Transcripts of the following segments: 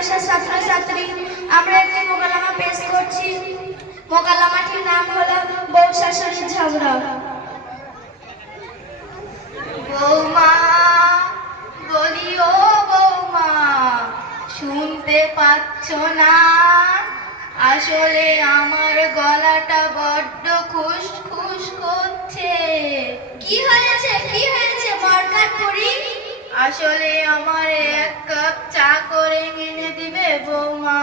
মাদ্রাসার ছাত্রছাত্রী আমরা একটি মোকালামা পেশ করছি। মোকালামাটির নাম হলো বউ শাশুড়ির ঝগড়া। বৌমা, বলি ও বৌমা, শুনতে পাচ্ছ না? আসলে আমার গলাটা বড্ড খুসখুস করছে। কি হয়েছে বরকার পরি? আসলে আমার এক কাপ চা করে এনে দিবে বৌমা?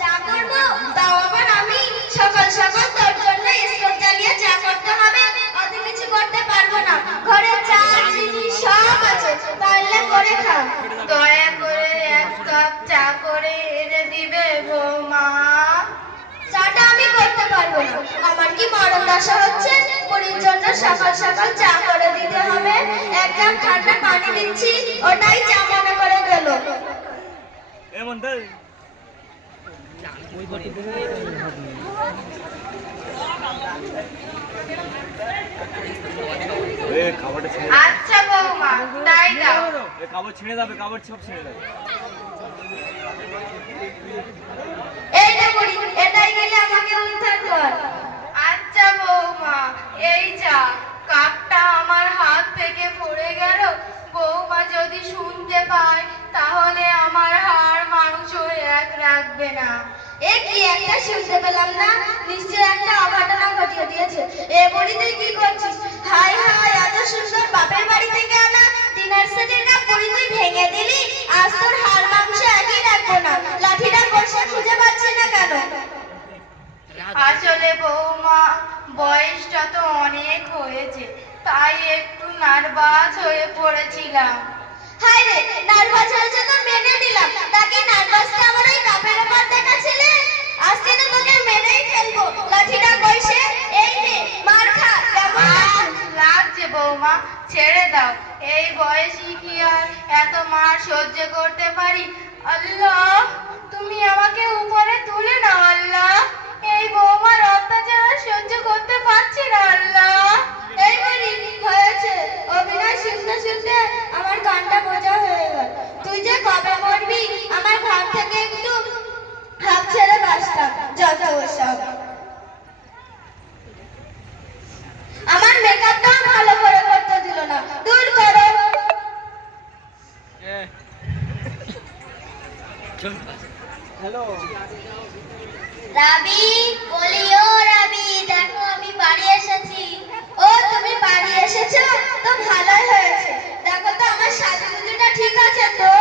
চা করবো? তাও আবার আমি? সকাল সকাল তোর জন্য স্টোভ জ্বালিয়ে চা করতে হবে? অত কিছু করতে পারবো না। ঘরে চা চিনি সব আছে, পারলে করে খা। দয়া করে এক কাপ চা করে এনে দিবে বৌমা? চাটা আমি করতে পারবো না। আমার কি মরণ দশা হচ্ছে? পরির জন্য সকাল সকাল চা করে দিতে হবে। এক কাপ ঠান্ডা পানি দিচ্ছি, ওটাই চা মনে করে গেল। আচ্ছা বৌমা, তাই দাও। কাপড় ছিঁড়ে যাবে, কাপড় সব ছিঁড়ে যাবে। এই যে পরি, এটাই গেলে আমাকে উদ্ধার কর। আচ্ছা বৌমা, এই যা। কাপটা আমার হাত থেকে পড়ে গেল। বৌমা যদি শুনতে পায় তাহলে আমার হাড় মাংস এক রাখবে না। এ কি একটা শুনতে পেলাম না? নিশ্চয় একটা অঘটনা ঘটিয়ে দিয়েছে। এ পরি তুই কি করছিস? হাই হাই, এত সুন্দর বাপের বাড়ি থেকে আনা ডিনার সেটের কাপ পরি তুই ভেঙে দিলি। আজ তোর হাড় মাংস একই রাখবো না। লাঠিটা বসে খুঁজে পাচ্ছি না কেন? আসলে বৌমা, বয়সটা তো অনেক হয়েছে, তাই একটু নার্ভাস হয়ে পড়েছিলাম। হাই রে, নার্ভাস হয়েছে তো মেনে নিলাম। তাকে নার্ভাসটা আমার ওই কাপের উপর দেখাছিলে? আজকে তো তোকে মেনেই ফেলবো। লাঠিটা বসে এই নে, মার খা। কেমন লাগছে বৌমা? ছেড়ে দাও। এই বয়সী কি আর এত মার সহ্য করতে পারি? আল্লাহ, তুমি আমাকে উপরে তুলে নাও আল্লাহ। এই বৌমার অত্যাচার সহ্য করতে পারছি না আল্লাহ। এই বলি হয়েছে? অভিনয় শুনতে শুনতে আমার কানটা বোঝা হয়ে গেল। তুই যে কবে মরবি আমার ঘর থেকে একটু হাফ ছেড়ে বাঁচতাম। যত সব। আমার মেকআপটাও ভালো করে করতে দিল না। দূর করো। রাবি, বলি ও রাবি, দেখো আমি বাড়ি এসেছি। ও তুমি বাড়ি এসেছো? তো ভালোই হয়েছে। দেখো তো আমার সাজুগুজুটা ঠিক আছে তো?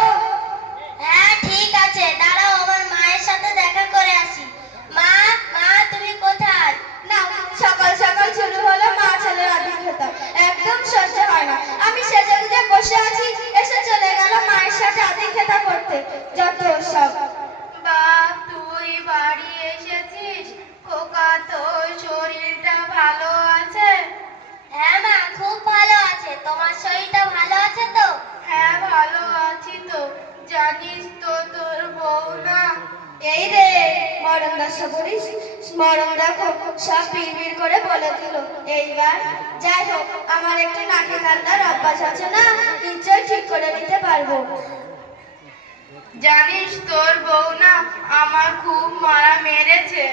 হ্যাঁ ঠিক আছে, দাঁড়াও আমার মায়ের সাথে দেখা করে আসি। মা, মা তুমি কোথায়? না, সকাল সকাল শুরু হলো মা ছেলের আদিম খেতা। একদম সহ্য হয় না। আমি সেজেগুজে বসে আছি, এসে চলে গেল মায়ের সাথে আদিম খেতা করতে। যত সব। বাপ, তুই বাড়ি এসেছিস? খোকা, তোর শরীরটা ভালো আছে? হ্যাঁ মা, খুব ভালো আছে। তোমার শরীরটা ভালো আছে তো? হ্যাঁ, ভালো আছি তো। জানিস তো তোর বউ না? এই রে, মরণ দশা করিস। মরণ দেখো সব বিড়বিড় করে বলে দিল। এইবার যাই হোক, আমার একটু নাকে কান্নার অভ্যাস আছে না, নিশ্চয় ঠিক করে নিতে পারবো। জানিস তোর বউ না আমার খুব মারা মেরেছে।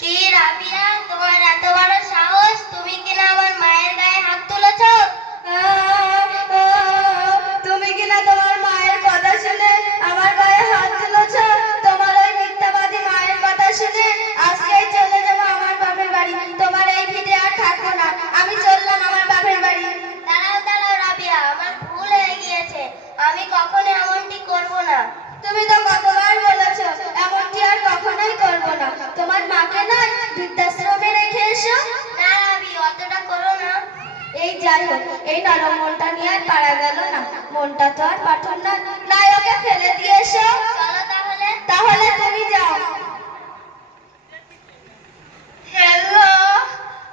কি রাবিয়া, তোমার এত বড় সাহস? তুমি কিনা আমার মায়ের গায়ে হাত তুলেছ? তুমি কিনা তোমার মায়ের কথা শুনে আমার গায়ে হাত তুলেছ? তোমার ওই মিথ্যাবাদী মায়ের কথা শুনে আজকেই চলে যাবো আমার বাপের বাড়ি। তোমার এই ভিটে আর থাকবো না। আমি চললাম আমার বাপের বাড়ি। দাঁড়াও দাঁড়াও রাবিয়া, আমার ভুল হয়ে গিয়েছে। আমি কখনো এমনটি করব না। তুমি তো কতবার বলেছো এমনটি আর কখনোই করব না। তোমার মাকে নয় বৃদ্ধাশ্রমে রেখে এসো। না রাবি, অতটা করো না। এই যাই হোক, এই নরম মনটা নিয়ে আর পারা গেল না। মনটা তো আর পাথর না, নাই ওকে ফেলে দিয়ে এসো। চলো তাহলে। তাহলে তুমি যাও। হ্যালো,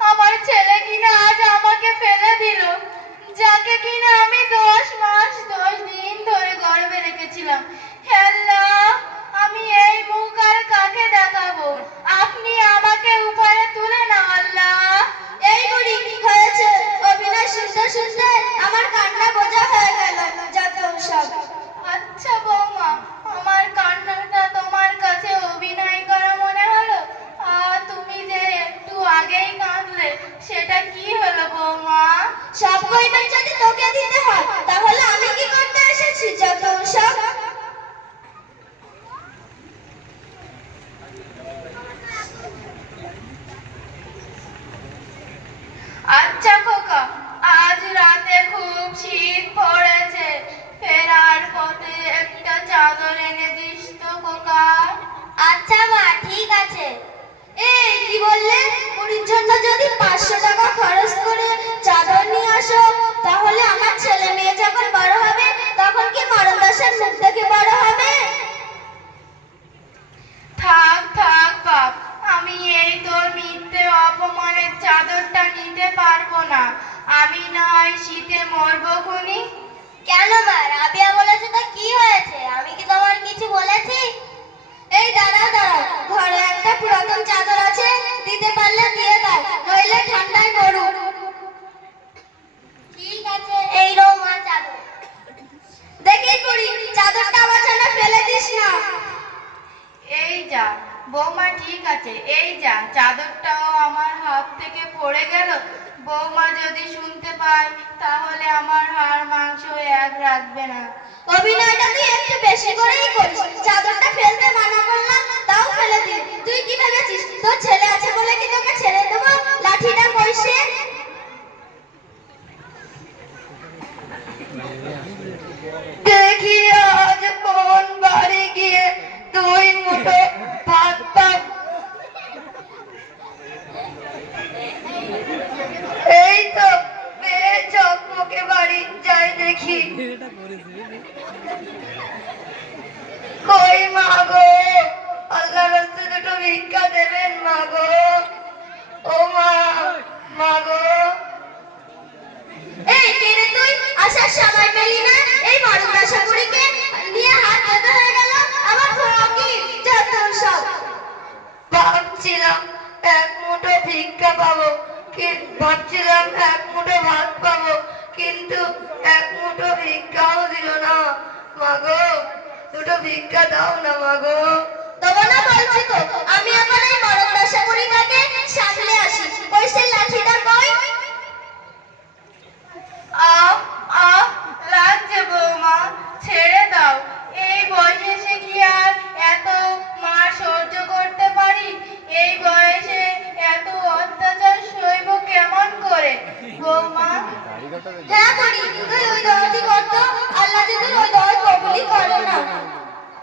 আমার ছেলে কিনা আজ আমাকে ফেলে দিল, যাকে কিনা আমি 10 মাস 10 দিন ধরে গর্ভে রেখেছিলাম। হ্যালো, আমি এই মুখ আর কাকে দেখাবো? আপনি আমাকে উপরে তুলে নাও আল্লাহ। এই বুড়ি হয়েছে। অভিনয় শুনতে শুনতে আমার কান্না বোঝা হয়ে গেল। যত সব। আচ্ছা বৌমা, আমার কান আছে, এই যা চাদরটাও আমার হাত থেকে পড়ে গেল। বৌমা যদি শুনতে পায় তাহলে আমার হাড় মাংস এক রাখবে না। অভিনয়টা তুই একটু বেশি করেই করিস। চাদরটা ফেলতে মানা করলাম, তাও ফেলে দিলি। তুই কি ভেবেছিস তোর ছেলে আছে বলে কি তোকে ছেড়ে দেবো? লাঠিটা কইছে। দেখি আজ কোন বাড়ি গিয়ে তুই মুঠো ভাত পাই। এই তো মেয়ে চকমকে বাড়ি যাই দেখি। কই মা গো, আল্লাহ রাস্তে দুটো ভিক্ষা দেবেন মা গো। ও মা, মা গো। এই কে রে তুই? আসার সময় পেলি না? এই মরণ দশাগুড়িকে নিয়ে হাত বেঁধে হয়ে গেল। আমার ফকি যত সব। ভাবছিলাম এক মুঠো ভিক্ষা পাবো, ভাবছিলাম এক মুঠো ভাত পাবো, কিন্তু এক মুঠো ভিক্ষাও দিল না। মা গো, দুটো ভিক্ষা দাও না মা গো। দেবো না বলছি তো। আমি এখন এই মরণ দশাগুড়িটাকে সামলে আসি। কই সেই লাঠিটা কই? আহ আহ লাগছে বৌমা, ছেড়ে দাও। এই বয়সে এসে কি আর এত মার সহ্য করতে পারি? এই বয়সে এত অত্যাচার সইব কেমন করে বৌমা? হ্যাঁ করি, তুই ওই দোয়াটি করতো। আল্লাহ যদি ওই দোয়া কবুলই করে না।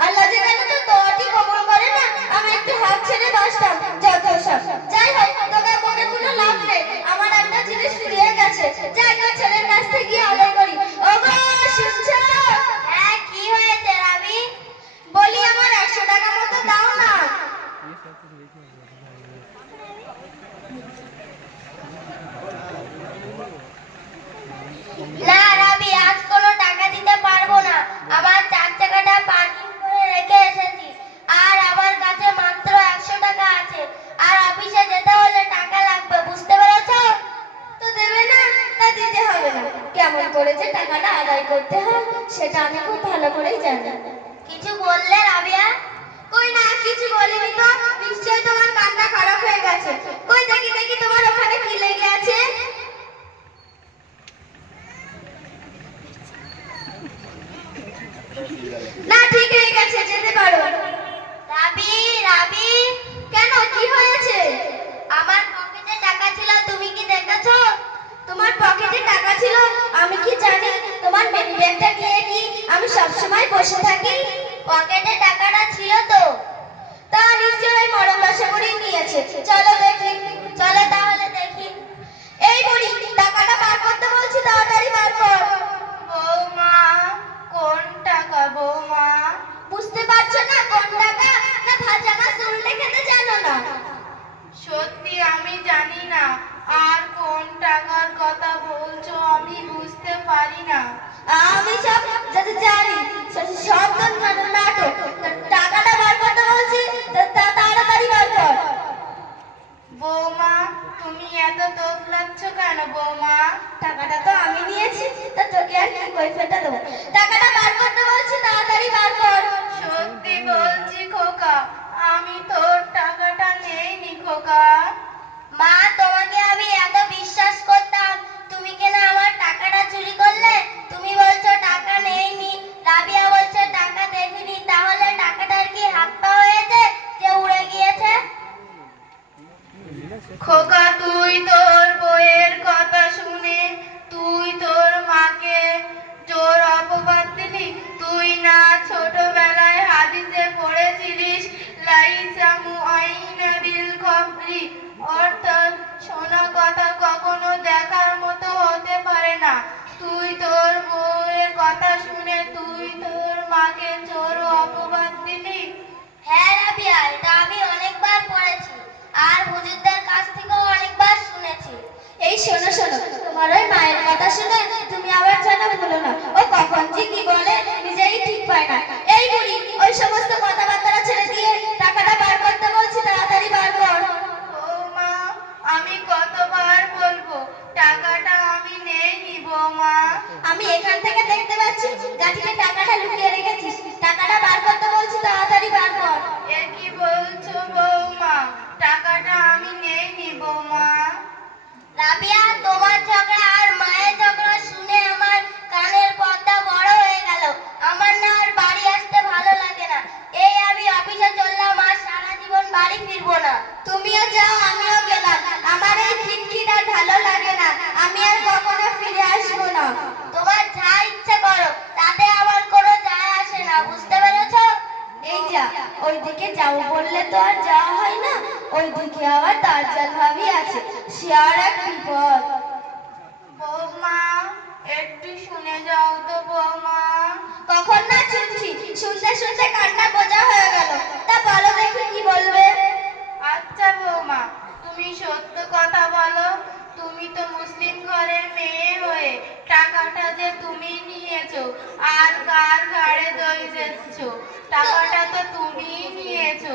আল্লাহ যেখানে তোর দোয়াটি কবুল করে না, আমি একটু হাত ছেড়ে বাঁচতাম। যত সব। যাই হোক, তোকে মনে কোনো লাভ নেই। আমার একটা জিনিস ফিরিয়ে গেছে। যাই তোর ছেলের কাছ থেকে গিয়ে আদায় করি। ওগো শুনছো? হ্যাঁ কি হয়েছে রাবি? বলি আমার 100 টাকা মতো দাও না। না রাবি, আজ কোনো টাকা দিতে পারবো না। আমার 4 টাকাটা পার্কিং করে রেখে এসেছি। আর আমার কাছে মাত্র 100 টাকা আছে। আর অফিসে যেতে হলে টাকা লাগবে, বুঝতে পেরেছো? তো দেবে না? না দিতে হবে না। কেমন করে যে টাকাটা আদায় করতে হয় সেটা আমি খুব ভালো করেই জানি। কিছু বললে রাবিয়া? কই না, কিছু বলিনি তো। নিশ্চয়ই তোমার কানটা খারাপ হয়ে গেছে। কই দেখি দেখি তোমার ওখানে কি লেগে আছে। না ঠিক হয়ে গেছে, যেতে পারো। রাবি, রাবি। কেন, কি হয়েছে? আমার পকেটে টাকা ছিল, তুমি কি দেখেছো? তোমার পকেটে টাকা ছিল? আমি কি জানি তোমার বেবি ব্যাগটা নিয়ে কি আমি সব সময় বসে থাকি? পকেটে টাকাটা ছিল তো। তা নিশ্চয়ই মরণ দশা করে নিয়েছে। চলো দেখি, চলো তাহলে দেখি। এই বুড়ি, টাকাটা বার করতে বলছি, তাড়াতাড়ি বার কর। বৌমা, কোন টাকা বৌমা? বুঝতে পারছো না কোন টাকা? না ভাজা মাছ উল্টে খেতে জানো না? সত্যি আমি জানি না। আর কোন টাকার কথা বলছো আমি বুঝতে পারি না। আমি সব যদি জানি, সব তো নাটক। টাকাটা বার করতে বলছি, তাড়াতাড়ি বার কর। বৌমা, তুমি এত তোতলাচ্ছ কেন বৌমা? টাকাটা তো আমি নিয়েছি, তা তোকে আর কি কৈফিয়তটা দেবো? টাকাটা বার করতে বলছি, তাড়াতাড়ি বার কর। সত্যি বলছি খোকা, আমি তোর টাকাটা নেইনি খোকা। মা, তোমাকে আমি এত বিশ্বাস করতাম, তুমি কেন আমার টাকাটা চুরি করলে? তুমি বলছো টাকা নেইনি, রাবিয়া বলছে টাকা দেখিনি। তাহলে টাকাটার কি হাত পা হয়েছে যে উড়ে গিয়েছে? খোকা, তুই তোর বইয়ের কথা শুনে তুই তোর মাকে জোর অপবাদ দিলি। তুই না ছোটবেলায় হাদিসে পড়েছিলিস, লাইসা মুআইনা বিল খবরি, অর্থাৎ শোনা কথা কখনো দেখার মতো হতে পারে না। তুই তোর বউয়ের কথা শুনে তুই তোর মাকে জোর অপবাদ দিলি। হ্যাঁ রাবিয়া, এটা আমি অনেকবার পড়েছি আর হুজুরদের কাছ থেকেও অনেকবার শুনেছি। এই শোনো শোনো, তোমার ওই মায়ের কথা শুনে তুমি আবার যেন ভুলো না। ও কখন যে কি বলে নিজেই ঠিক পায় না। এই বুড়ি, ওই সমস্ত কথাবার্তা ছেড়ে দিয়ে টাকাটা বার করতে বলছি, তাড়াতাড়ি বার কর। বৌমা, আমি কতবার বলবো টাকাটা আমি নেইনি বৌমা। আমি এখান থেকে দেখতে পাচ্ছি গাঠিতে টাকাটা লুকিয়ে রেখেছিস। টাকাটা বার করতে বলছি, তাড়াতাড়ি বার কর। এ কি বলছো বৌমা? ওইদিকে যাবো বললে তো আর যাওয়া হয় না। ওইদিকে আবার দাজ্জাল ভাবি আছে, সে আর এক বিপদ। বৌমা একটু শুনে যাও তো বৌমা। কখন না শুনছি, শুনতে শুনতে কান্না বোঝা হয়ে গেল। তা বলো দেখি কি বলবে। আচ্ছা বৌমা, তুমি সত্য কথা বলো। তুমি তো মুসলিম ঘরের মেয়ে হয়ে টাকাটা যে তুমি নিয়েছো আর কার ঘাড়ে দই দিচ্ছ? টাকাটা তো তুমিই নিয়েছো।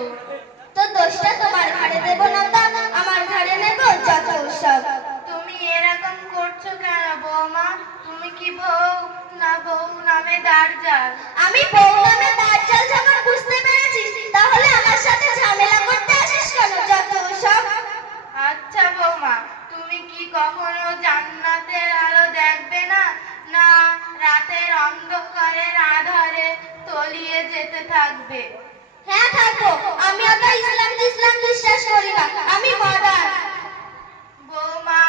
তো দোষটা তোমার ঘাড়ে দেবো না, তা আমার ঘাড়ে নেবো? যত সব। তুমি এরকম করছো কেন বৌমা? তুমি কি বউ না বউ নামে দাঁড়জাল? আমি বউ নামে দাজ্জাল যখন বুঝতে পেরেছিস, তাহলে আমার সাথে ঝামেলা করতে আসিস কেন? যত সব। আচ্ছা বৌমা, তুমি কি কখনো জান্নাতের আলো দেখবে না? না রাতের অন্ধকারের আধারে তলিয়ে যেতে থাকবে? হ্যাঁ থাকবো। আমি অত ইসলাম বিশ্বাস করি না, আমি মডার্ন। বৌমা,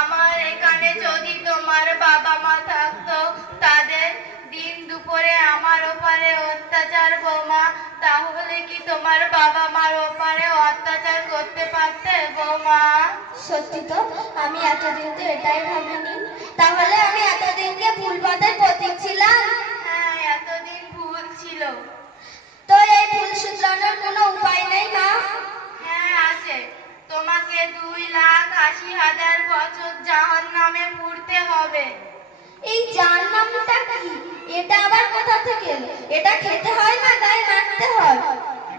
আমার এখানে যদি তোমার বাবা মা থাকতো, তাদের দিন দুপুরে আমার ওপারে অত্যাচার বৌমা, তাহলে কি তোমার বাবা মার ওপারে অত্যাচার করতে পারতে বৌমা? সত্যি তো, আমি এতদিন তো এটাই ভাবিনি। তাহলে আমি এতদিনকে ভুল পথের প্রতীক ছিলাম। হ্যাঁ, এতদিন ভুল ছিল। তো এই ভুল শুধরানোর কোনো উপায় নেই মা? হ্যাঁ আছে। তোমাকে 2,80,000 বছর জাহান্নামে পুড়তে হবে। এই জাহান্নামটা কি? এটা আবার কোথা থেকে এলো? এটা খেতে হয় না গায়ে মাখতে হয়?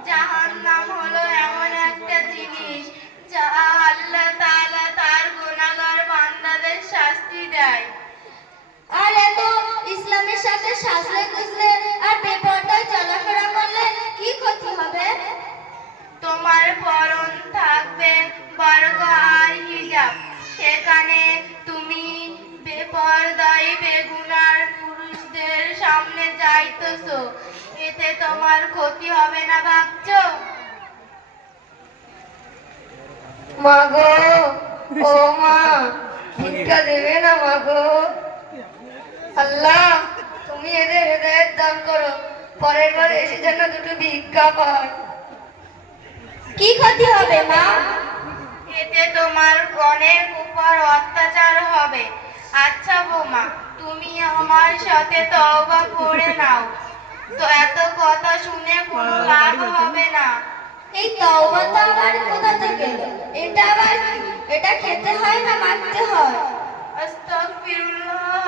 জাহান্নাম হলো এমন একটা জিনিস যা আল্লাহ তাআলা তার গুনাহগার বান্দাদের শাস্তি দেয়। আর এত ইসলামের সাথে সাজলে গুজলে আর বেপরদায় চলাফেরা করলে কি ক্ষতি হবে? তোমার পরন থাকবে বরকা আর হিজাব। সেখানে তুমি বেপরদায় বেগুনার পুরুষদের সামনে যাইতেছো, এতে তোমার ক্ষতি হবে না ভাবছো? মা গো, ও মা, ভিক্ষা দেবে না মা গো? আল্লাহ, তুমি এদের হেদায়েত দান করো, পরের বার এসে যেন দুটো ভিক্ষা পায়। কি ক্ষতি হবে মা? এতে তোমার অনেক উপর অত্যাচার হবে। আচ্ছা বৌমা, তুমি আমার সাথে তওবা করে নাও। তো এত কথা শুনে কোনো লাভ হবে না। এই তওবাটা আবার কোথা থেকে এলো? এটা আবার কি? এটা খেতে হয় না মাখতে হয়? আস্তাগফিরুল্লাহ।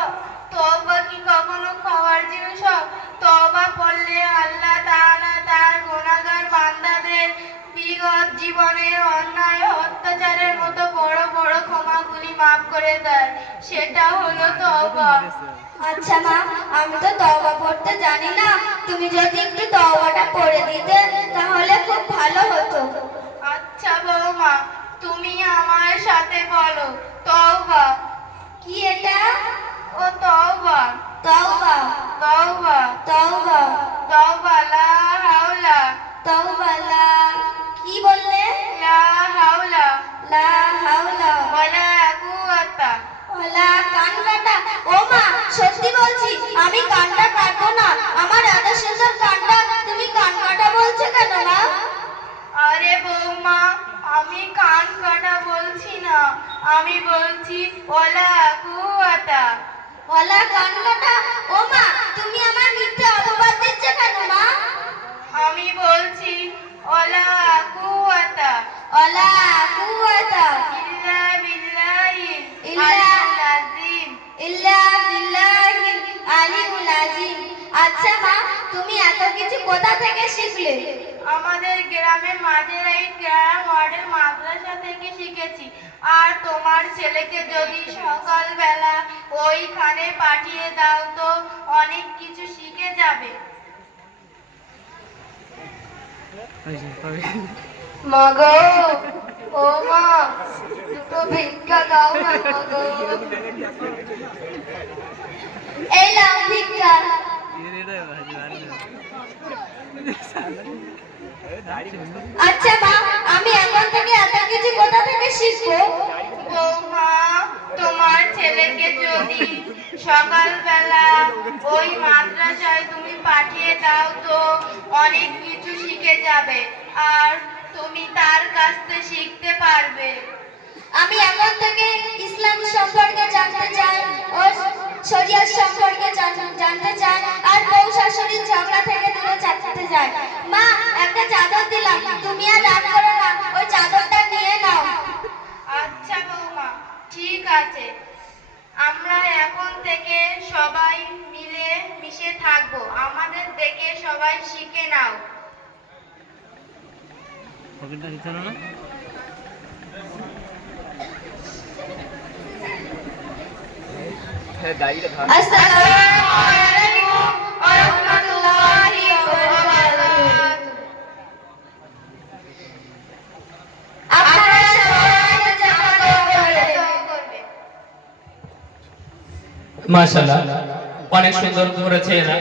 তওবা কি কখনো খাওয়ার জিনিস হয়? তওবা করলে আল্লাহ তাআলা তার গুনাহগার বান্দাদের বিগত জীবনের অন্যায় অত্যাচারের মতো বড় বড় ক্ষমাগুলি মাফ করে দেয়। সেটা হলো তওবা। আচ্ছা মা, আমি তো তওবা পড়তে জানি না। তুমি যদি একটু তওবাটা পড়ে দিতে তাহলে খুব ভালো হতো। আচ্ছা বৌমা, তুমি আমার সাথে বলো তওবা। কি এটা? ও তওবা। তওবা, তওবা, তওবা, তওবা, লা হাওলা, তওবা। লা কি বললে? লা হাওলা লা হাওলা ওয়ালা কুওয়াতা। ওলা কান কাটা। ও মা, সত্যি বলছি আমি কানটা কাটবো না। আমার এত সুন্দর কানটা তুমি কান কাটা বলছো কেন মা? আরে বৌমা, আমি কান কাটা বলছি না, আমি বলছি ওয়ালা কুওয়াতা। ওলা কান কাটা। ও মা, তুমি আমার মিথ্যে অপবাদ দিচ্ছ কেন মা? আমি বলছি ওয়ালা কুওয়াতা ওলা কুওয়াতা ইল্লা বিল্লাহি ইল্লা আলিল আযীম। ইল্লা বিল্লাহিল আলিউল আযীম। আচ্ছা মা, তুমি এত কিছু কোথা থেকে শিখলে? আমাদের গ্রামে মাঝেরাই গ্রাম মডেল মাদ্রাসা থেকে শিখেছি। আর তোমার ছেলেকে যদি সকালবেলা ওইখানে পাঠিয়ে দাও তো অনেক কিছু শিখে যাবে। মা গো, ও মা, দুটো ভিক্ষা দাও না মা গো। এই নাও ভিক্ষা। আচ্ছা মা, আমি এখন থেকে এত কিছু কোথা থেকে শিখবো? বৌমা, তোমার ছেলেকে যদি সকালবেলা ওই মাদ্রাসায় তুমি পাঠিয়ে দাও তো অনেক কিছু শিখে যাবে আর তুমি তার কাছ থেকে শিখতে পারবে। আমি এখন থেকে ইসলাম সম্পর্কে জানতে চাই ও শরিয়ত সম্পর্কে জানতে চাই আর বউ শাশুড়ির ঝগড়া থেকে দূরে থাকতে চাই। মা, একটা চাদর দিলাম, তুমি আর রাগ করো না, ওই চাদরটা নিয়ে নাও। আচ্ছা বৌমা, ঠিক আছে। আমরা এখন থেকে সবাই মিলে মিশে থাকবো, আমাদের দেখে সবাই শিখে নাও। পকেটটা দিতে না গাড়িটা ভাগ আসসালামু আলাইকুম ওয়া রাহমাতুল্লাহি ওয়া বারাকাতুহু। আপনারা সবাই দোয়া করবে। মাশাআল্লাহ, অনেক সুন্দর করেছে এরা।